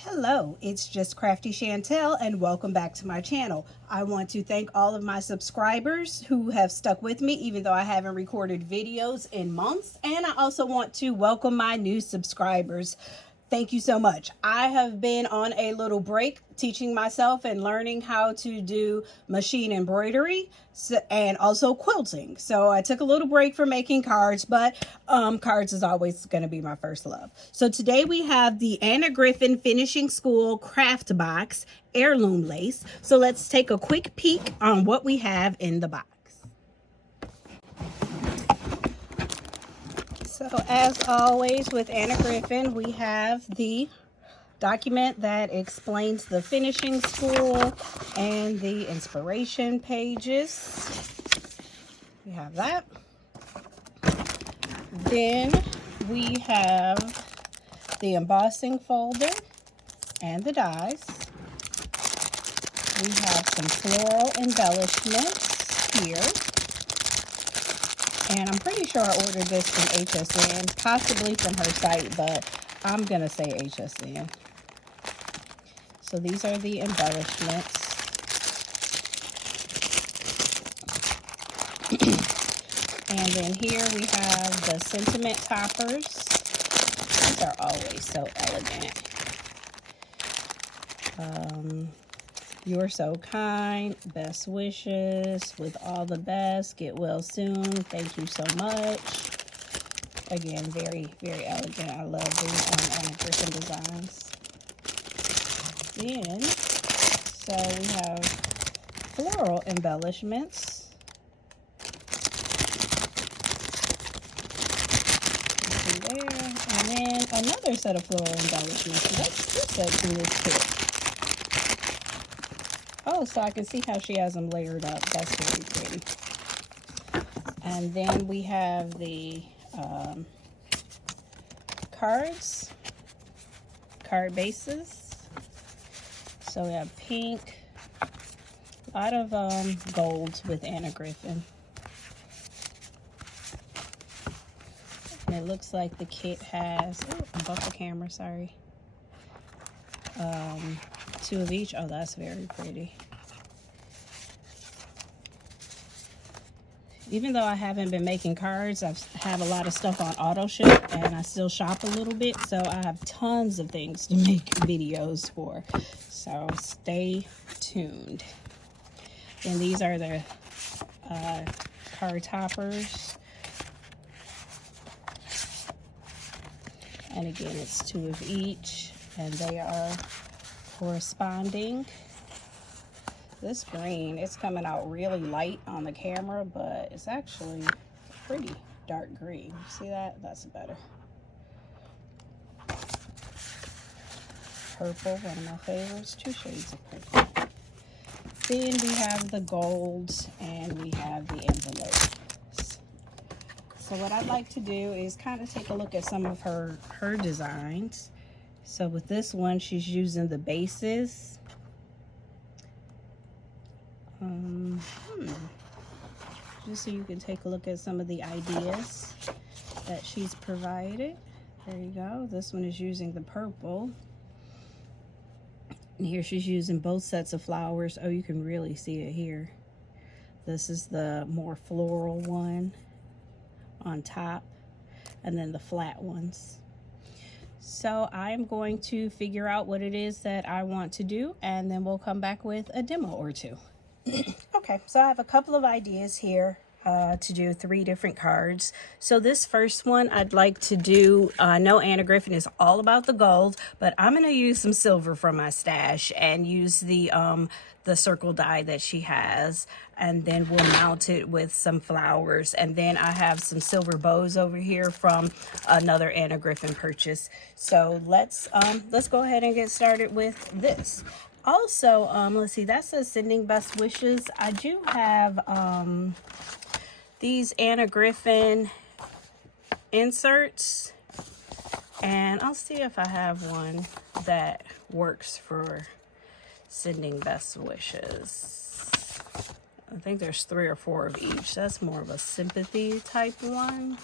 Hello, it's just Crafty Chantel and welcome back to my channel. I want to thank all of my subscribers who have stuck with me even though I haven't recorded videos in months, and I also want to welcome my new subscribers. Thank you so much. I have been on a little break teaching myself and learning how to do machine embroidery and also quilting. So I took a little break from making cards, but cards is always going to be my first love. So today we have the Anna Griffin Finishing School Craft Box Heirloom Lace. So let's take a quick peek on what we have in the box. So as always with Anna Griffin, we have the document that explains the finishing school and the inspiration pages. We have that. Then we have the embossing folder and the dies. We have some floral embellishments here. And I'm pretty sure I ordered this from HSN, possibly from her site, but I'm going to say HSN. So these are the embellishments. And then here we have the sentiment toppers. These are always so elegant. You're so kind, best wishes, with all the best, get well soon, thank you so much. Again, very, very elegant. I love the Anna Griffin designs. Then, so we have floral embellishments. See there. And then another set of floral embellishments. So that's two sets in this kit. Oh, so I can see how she has them layered up. That's very pretty. And then we have the card bases. So we have pink, a lot of golds with Anna Griffin. And it looks like the kit has, oh, I bumped the camera, sorry. Two of each. Oh, that's very pretty. Even though I haven't been making cards, I have a lot of stuff on auto ship and I still shop a little bit, so I have tons of things to make videos for. So stay tuned. And these are the card toppers. And again, it's two of each, and they are corresponding. This green, it's coming out really light on the camera, but it's actually pretty dark green. See that? That's better. Purple, one of my favorites. Two shades of purple. Then we have the golds and we have the envelopes. So what I'd like to do is kind of take a look at some of her designs. So with this one, she's using the bases. Just so you can take a look at some of the ideas that she's provided. There you go. This one is using the purple. And here she's using both sets of flowers. Oh, you can really see it here. This is the more floral one on top, and then the flat ones. So I'm going to figure out what it is that I want to do, and then we'll come back with a demo or two. Okay, so I have a couple of ideas here to do 3 different cards. So this first one I'd like to do, I know Anna Griffin is all about the gold, but I'm going to use some silver from my stash and use the circle die that she has, and then we'll mount it with some flowers. And then I have some silver bows over here from another Anna Griffin purchase. So let's go ahead and get started with this. Also, let's see, that says sending best wishes. I do have these Anna Griffin inserts, and I'll see if I have one that works for sending best wishes. I think there's 3 or 4 of each. That's more of a sympathy type one.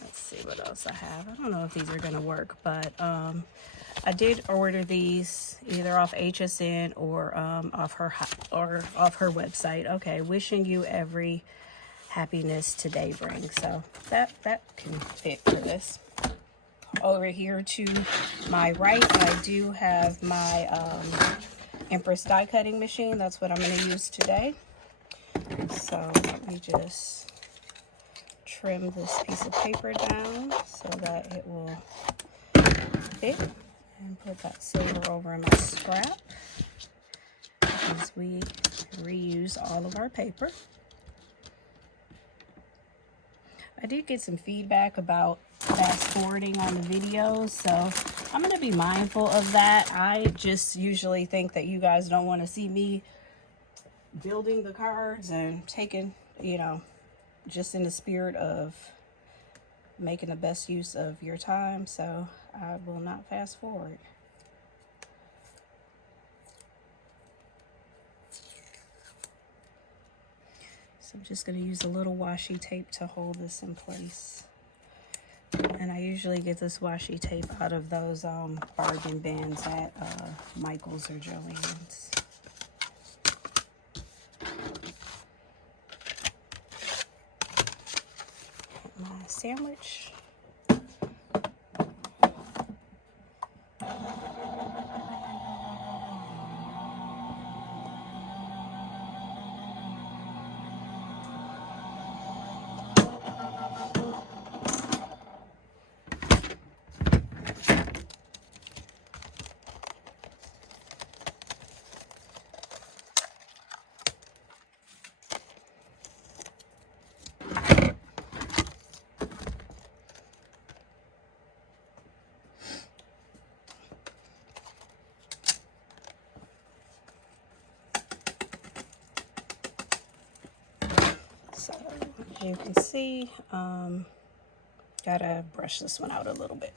Let's see what else I have. I don't know if these are gonna work, but I did order these either off HSN or off her website. Okay, wishing you every happiness today brings. So that can fit for this. Over here to my right, I do have my Empress die cutting machine. That's what I'm going to use today. So let me just trim this piece of paper down so that it will fit, and put that silver over in my scrap, because we reuse all of our paper. I did get some feedback about fast forwarding on the videos, so I'm going to be mindful of that. I just usually think that you guys don't want to see me building the cards and taking, you know, just in the spirit of making the best use of your time, so I will not fast forward. So I'm just going to use a little washi tape to hold this in place. And I usually get this washi tape out of those bargain bins at Michael's or Joann's. My sandwich. So as you can see, gotta brush this one out a little bit.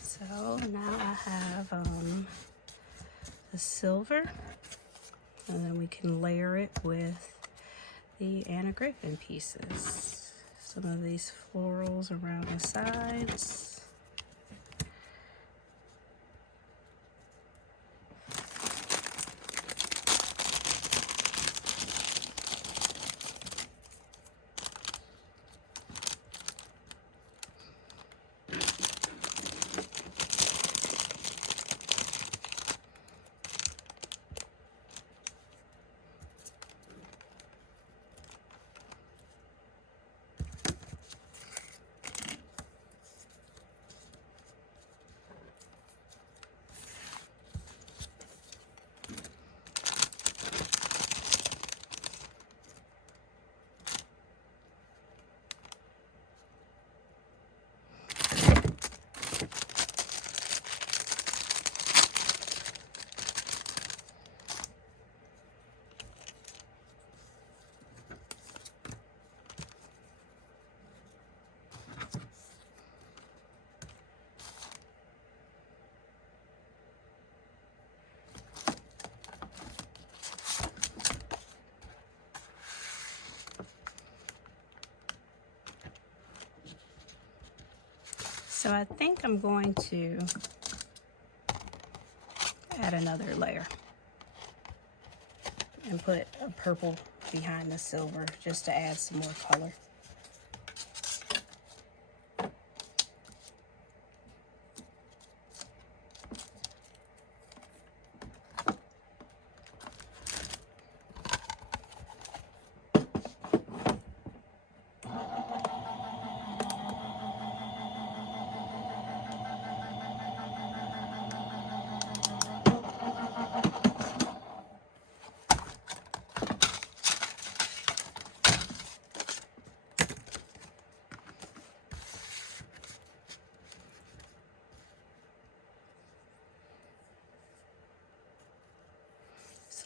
So now I have the silver, and then we can layer it with the Anna Griffin pieces. Some of these florals around the sides. So I think I'm going to add another layer and put a purple behind the silver just to add some more color.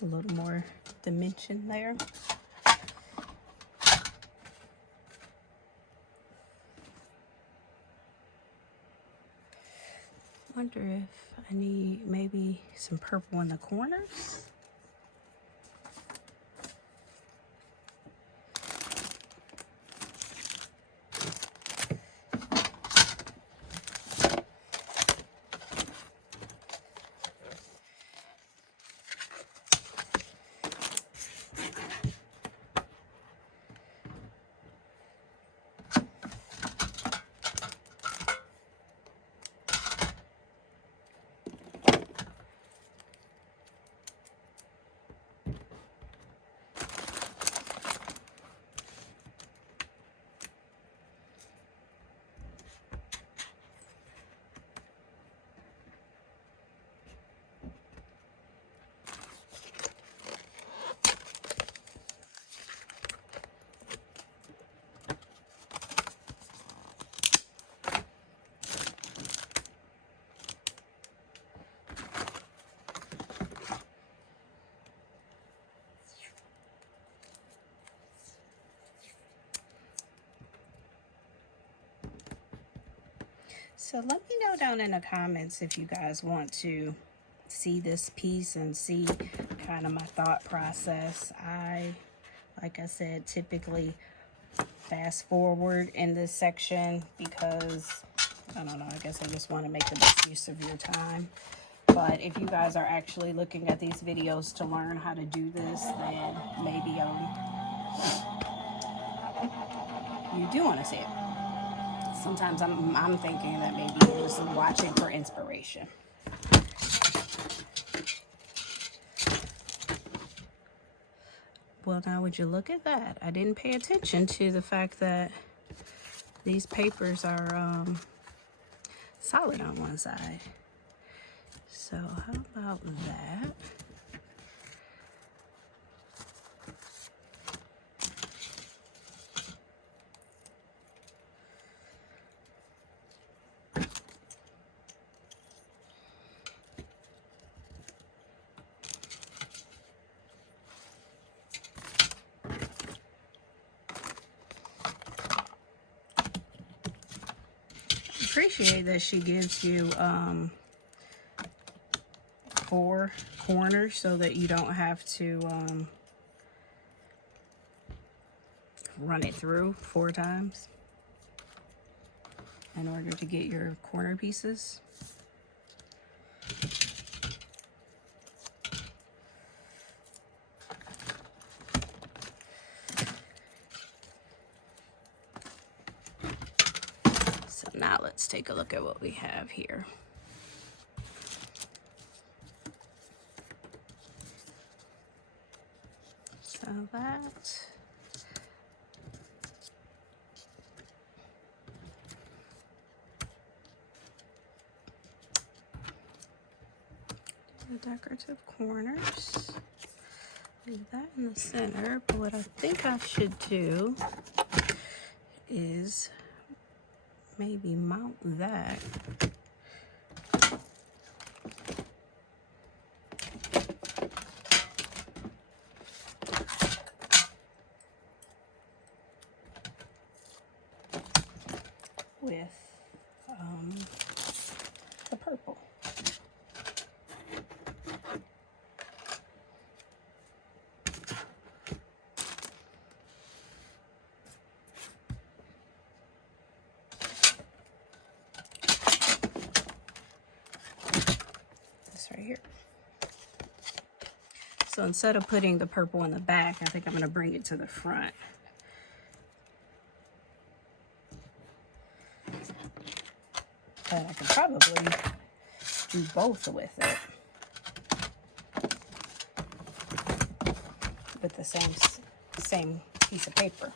A little more dimension there. Wonder if I need maybe some purple in the corners. So let me know down in the comments if you guys want to see this piece and see kind of my thought process. Like I said, typically fast forward in this section because, I don't know, I guess I just want to make the best use of your time. But if you guys are actually looking at these videos to learn how to do this, then maybe you do want to see it. Sometimes I'm thinking that maybe you're just watching for inspiration. Well, now would you look at that? I didn't pay attention to the fact that these papers are solid on one side. So how about that? Appreciate that she gives you 4 corners so that you don't have to run it through 4 times in order to get your corner pieces. So now let's take a look at what we have here. So that the decorative corners. Leave that in the center, but what I think I should do is maybe mount that with the purple. This right here. So instead of putting the purple in the back, I think I'm going to bring it to the front. And I could probably do both with it. With the same piece of paper.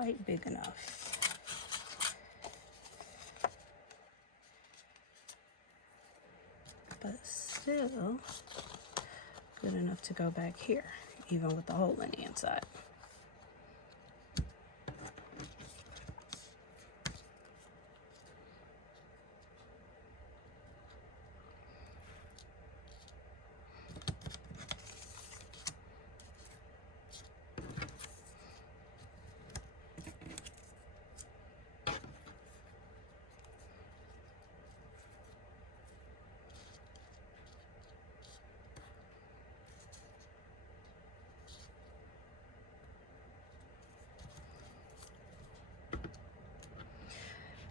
quite big enough. But still good enough to go back here, even with the hole in the inside.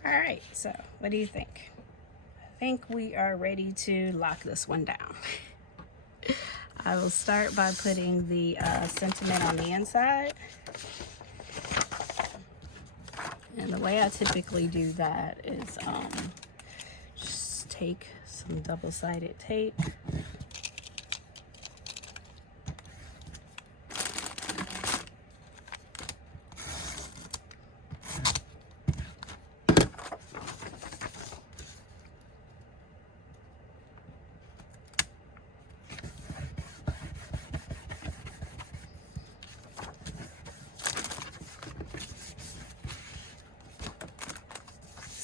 All right, so what do you think? I think we are ready to lock this one down. I will start by putting the sentiment on the inside. And the way I typically do that is just take some double-sided tape.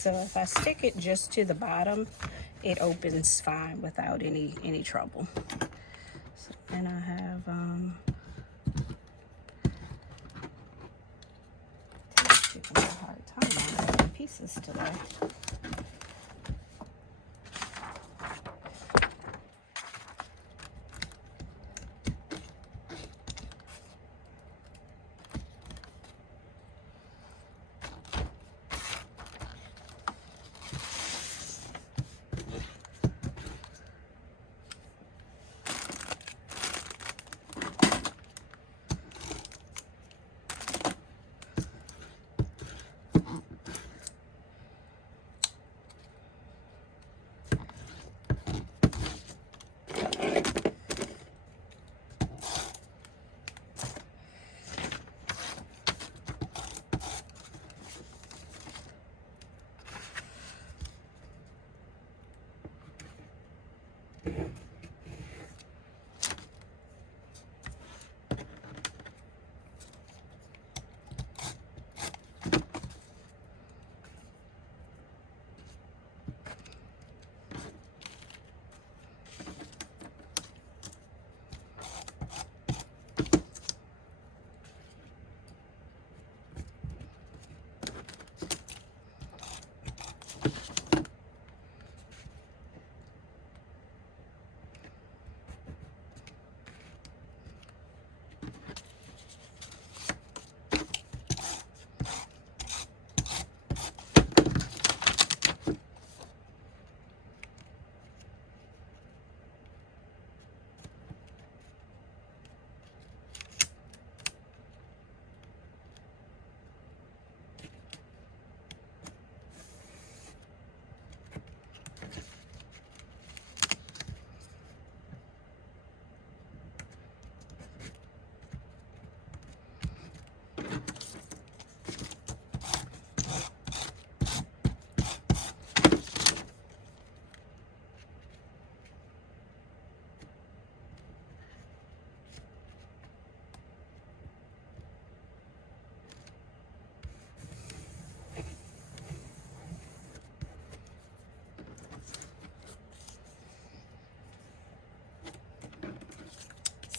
So if I stick it just to the bottom, it opens fine without any trouble. So then I have taking a hard time on the pieces today.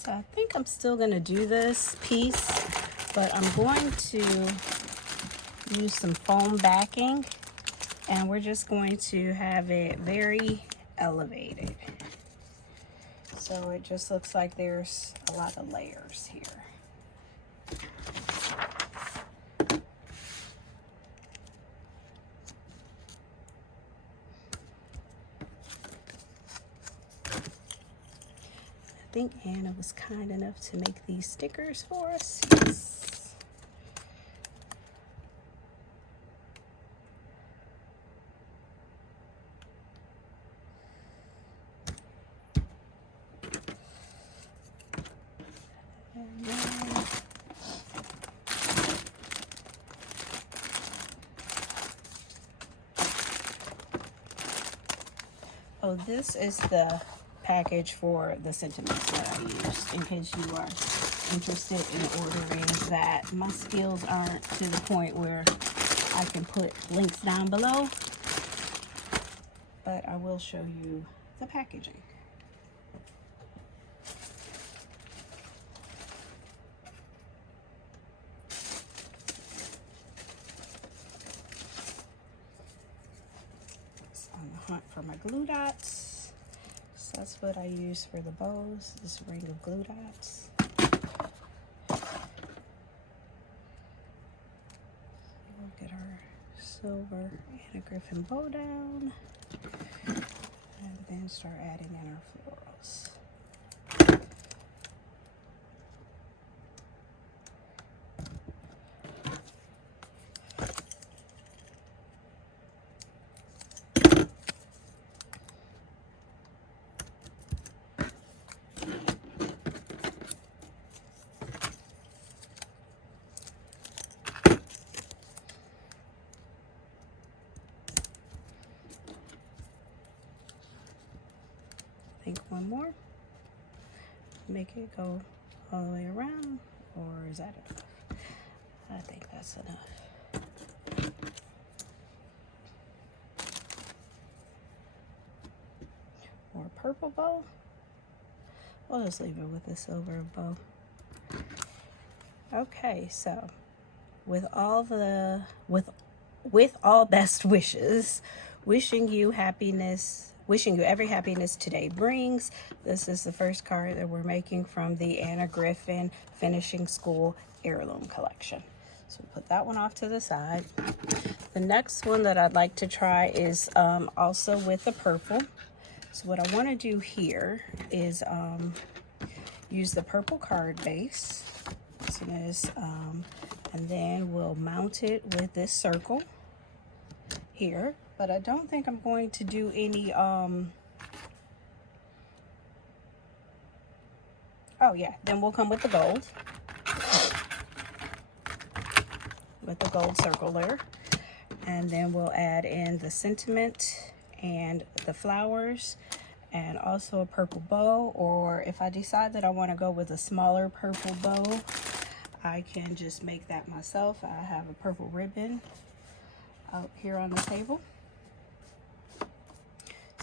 So I think I'm still going to do this piece, but I'm going to use some foam backing, and we're just going to have it very elevated. So it just looks like there's a lot of layers here. I think Anna was kind enough to make these stickers for us. Yes. Oh, this is the package for the sentiments that I used, in case you are interested in ordering that. My skills aren't to the point where I can put links down below, but I will show you the packaging. It's on the hunt for my glue dots. So that's what I use for the bows, this ring of glue dots. We'll get our silver Anna Griffin bow down, and then start adding in our florals. I think one more. Make it go all the way around, or is that enough? I think that's enough. More purple bow. We'll just leave it with the silver bow. Okay, so with all best wishes, wishing you happiness, wishing you every happiness today brings. This is the first card that we're making from the Anna Griffin Finishing School Heirloom collection. So we'll put that one off to the side. The next one that I'd like to try is also with the purple. So what I want to do here is use the purple card base. And then we'll mount it with this circle here. But I don't think I'm going to do any, oh yeah, then we'll come with the gold. With the gold circle there. And then we'll add in the sentiment and the flowers and also a purple bow. Or if I decide that I want to go with a smaller purple bow, I can just make that myself. I have a purple ribbon out here on the table.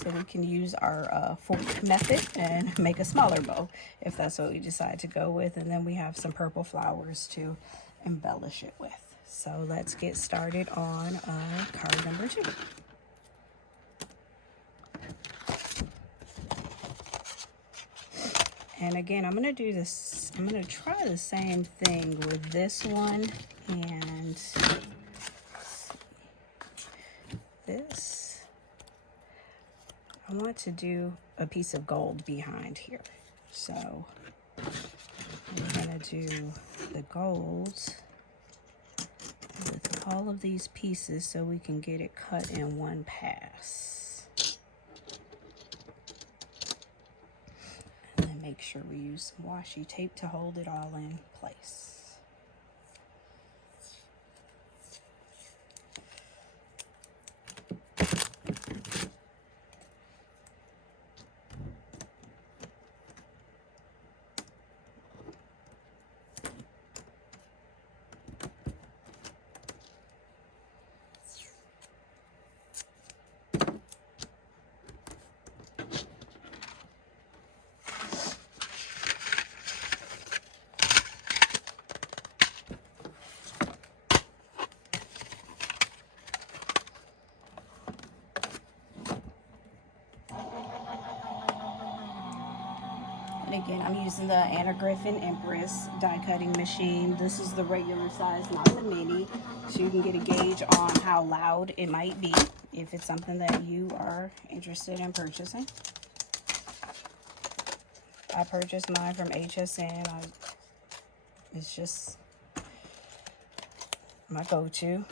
So we can use our fork method and make a smaller bow if that's what we decide to go with. And then we have some purple flowers to embellish it with. So let's get started on card number 2. And again, I'm going to do this, I'm going to try the same thing with this one and this. I want to do a piece of gold behind here. So I'm going to do the gold with all of these pieces so we can get it cut in one pass. And then make sure we use some washi tape to hold it all in place. And again, I'm using the Anna Griffin Empress die cutting machine. This is the regular size, not the mini, so you can get a gauge on how loud it might be if it's something that you are interested in purchasing. I purchased mine from HSN. It's just my go-to.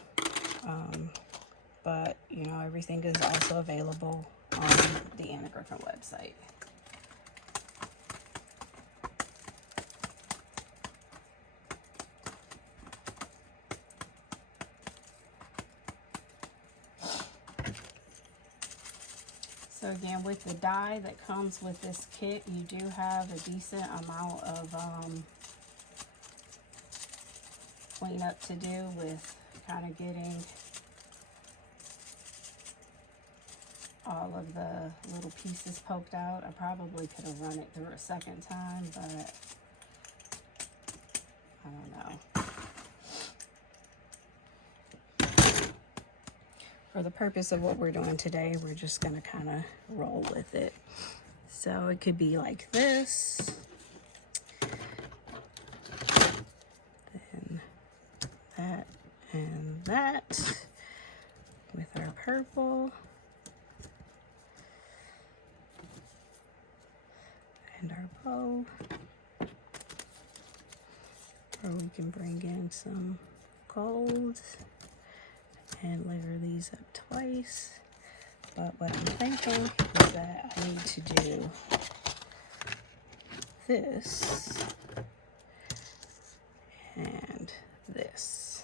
But, you know, everything is also available on the Anna Griffin website. So again, with the die that comes with this kit, you do have a decent amount of cleanup to do with kind of getting all of the little pieces poked out. I probably could have run it through a second time, but I don't know. For the purpose of what we're doing today, we're just going to kind of roll with it. So it could be like this. Then that and that with our purple. And our bow. Or we can bring in some gold and layer these up twice. But what I'm thinking is that I need to do this and this.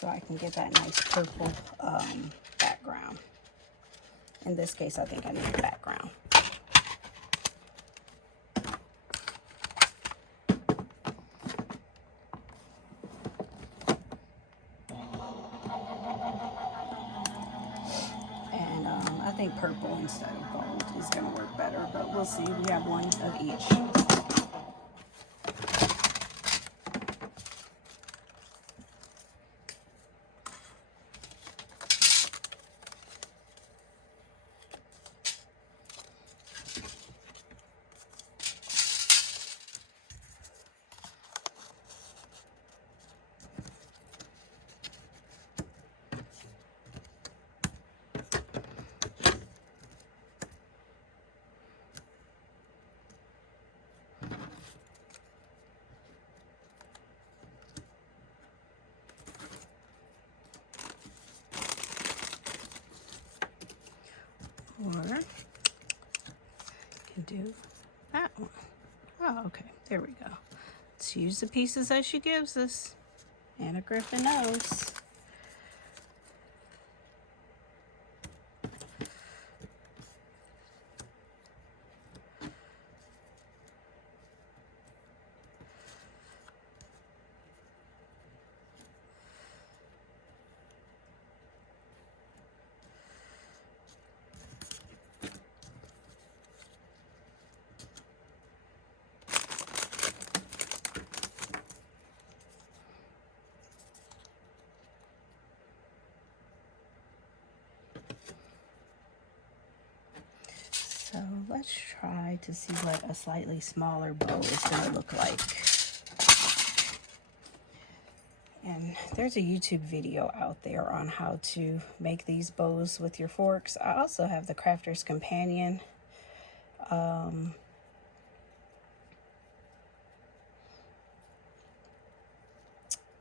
So I can get that nice purple background. In this case, I think I need a background. I think purple instead of gold is going to work better, but we'll see. We have one of each. Or you can do that one. Oh, okay. There we go. Let's use the pieces that she gives us. Anna Griffin knows. So let's try to see what a slightly smaller bow is going to look like. And there's a YouTube video out there on how to make these bows with your forks. I also have the Crafter's Companion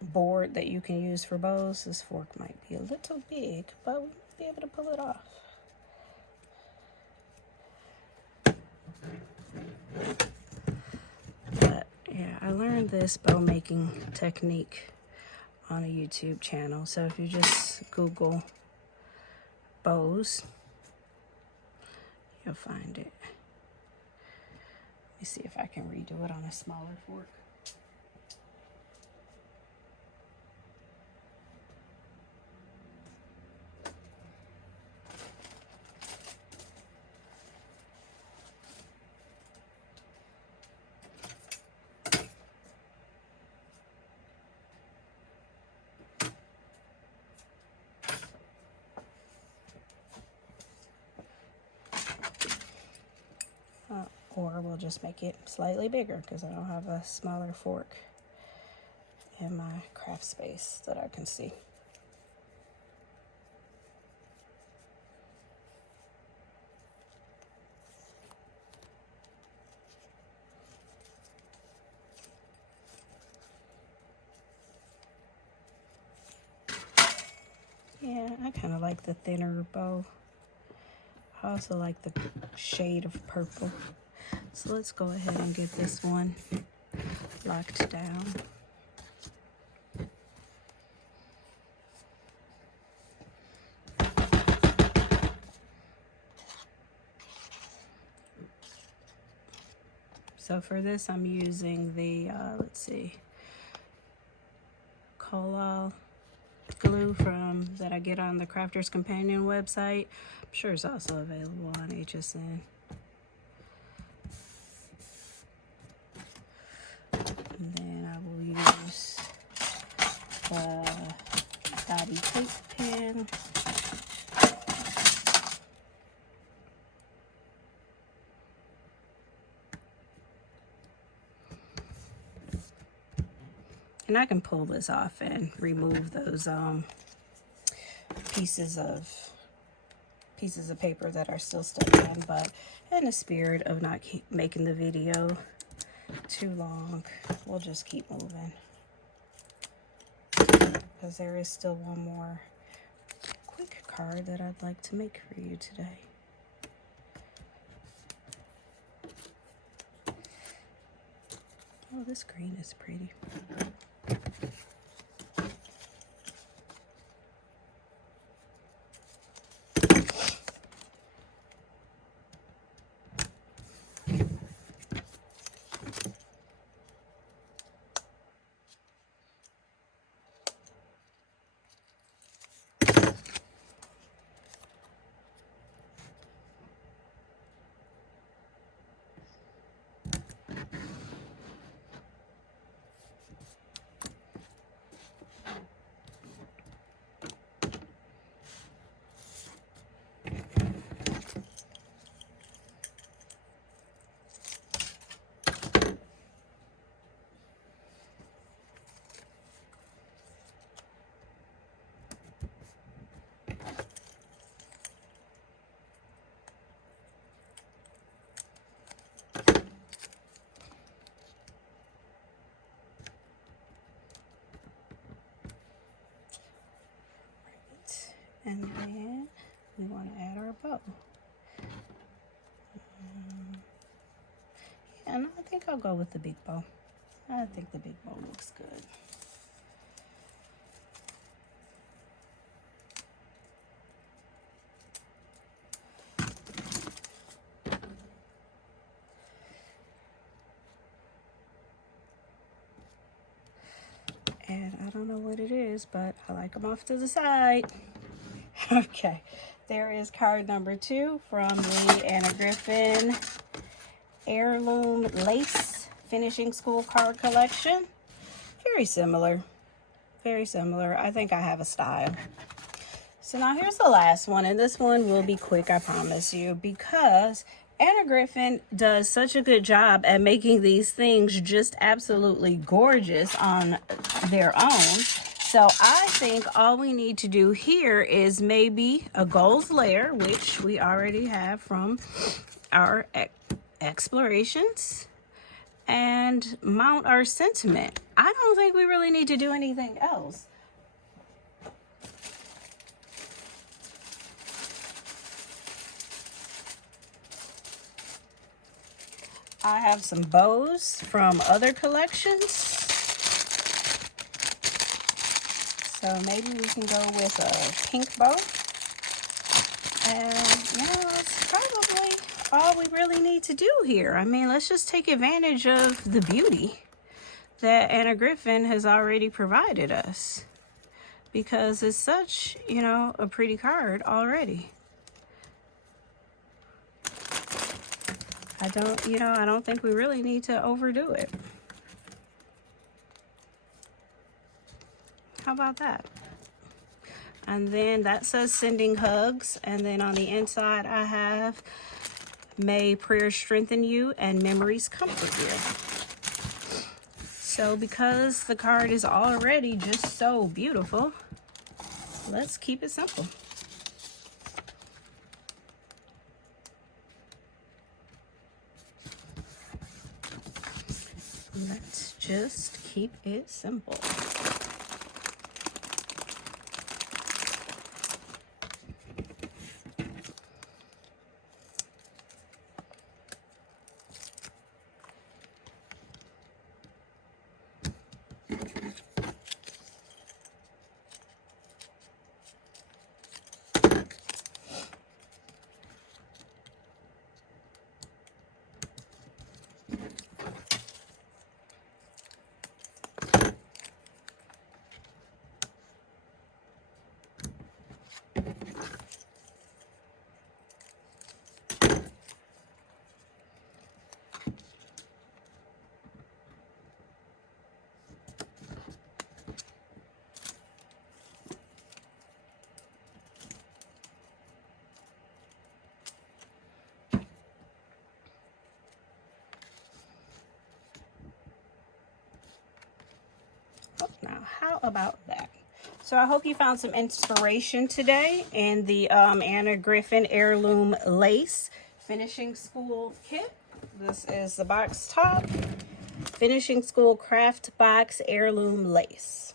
board that you can use for bows. This fork might be a little big, but we'll be able to pull it off. But yeah, I learned this bow making technique on a YouTube channel. So if you just Google bows, you'll find it. Let me see if I can redo it on a smaller fork. Or we'll just make it slightly bigger because I don't have a smaller fork in my craft space that I can see. Yeah, I kind of like the thinner bow. I also like the shade of purple. So let's go ahead and get this one locked down. So for this, I'm using the, let's see, Cola glue that I get on the Crafter's Companion website. I'm sure it's also available on HSN. And then I will use the dotty tape pen. And I can pull this off and remove those pieces of paper that are still stuck in, but in the spirit of not making the video too long, we'll just keep moving, because there is still one more quick card that I'd like to make for you today. Oh, this green is pretty. And then we want to add our bow. Yeah, no, I think I'll go with the big bow. I think the big bow looks good. And I don't know what it is, but I like them off to the side. Okay, there is card number 2 from the Anna Griffin Heirloom Lace Finishing School Card Collection. Very similar. Very similar. I think I have a style. So now here's the last one, and this one will be quick, I promise you, because Anna Griffin does such a good job at making these things just absolutely gorgeous on their own. So I think all we need to do here is maybe a gold layer, which we already have from our explorations, and mount our sentiment. I don't think we really need to do anything else. I have some bows from other collections. So maybe we can go with a pink bow. And that's probably all we really need to do here. I mean, let's just take advantage of the beauty that Anna Griffin has already provided us, because it's such, a pretty card already. I don't think we really need to overdo it. How about that? And then that says sending hugs. And then on the inside, I have may prayers strengthen you and memories comfort you. So because the card is already just so beautiful, let's keep it simple. Let's just keep it simple. how about that? So I hope you found some inspiration today in the Anna Griffin Heirloom Lace Finishing School Kit. This is the box top. Finishing School Craft Box Heirloom Lace.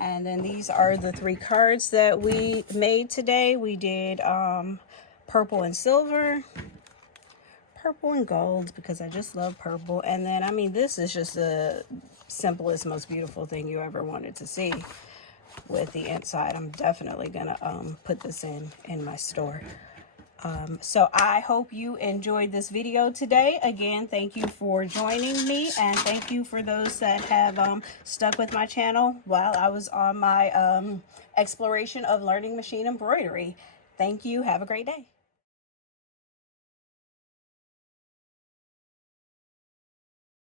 And then these are the 3 cards that we made today. We did purple and silver, purple and gold, because I just love purple. And then, I mean, this is just the simplest, most beautiful thing you ever wanted to see with the inside. I'm definitely gonna put this in my store. So I hope you enjoyed this video today. Again, thank you for joining me, and thank you for those that have stuck with my channel while I was on my exploration of learning machine embroidery. Thank you. Have a great day.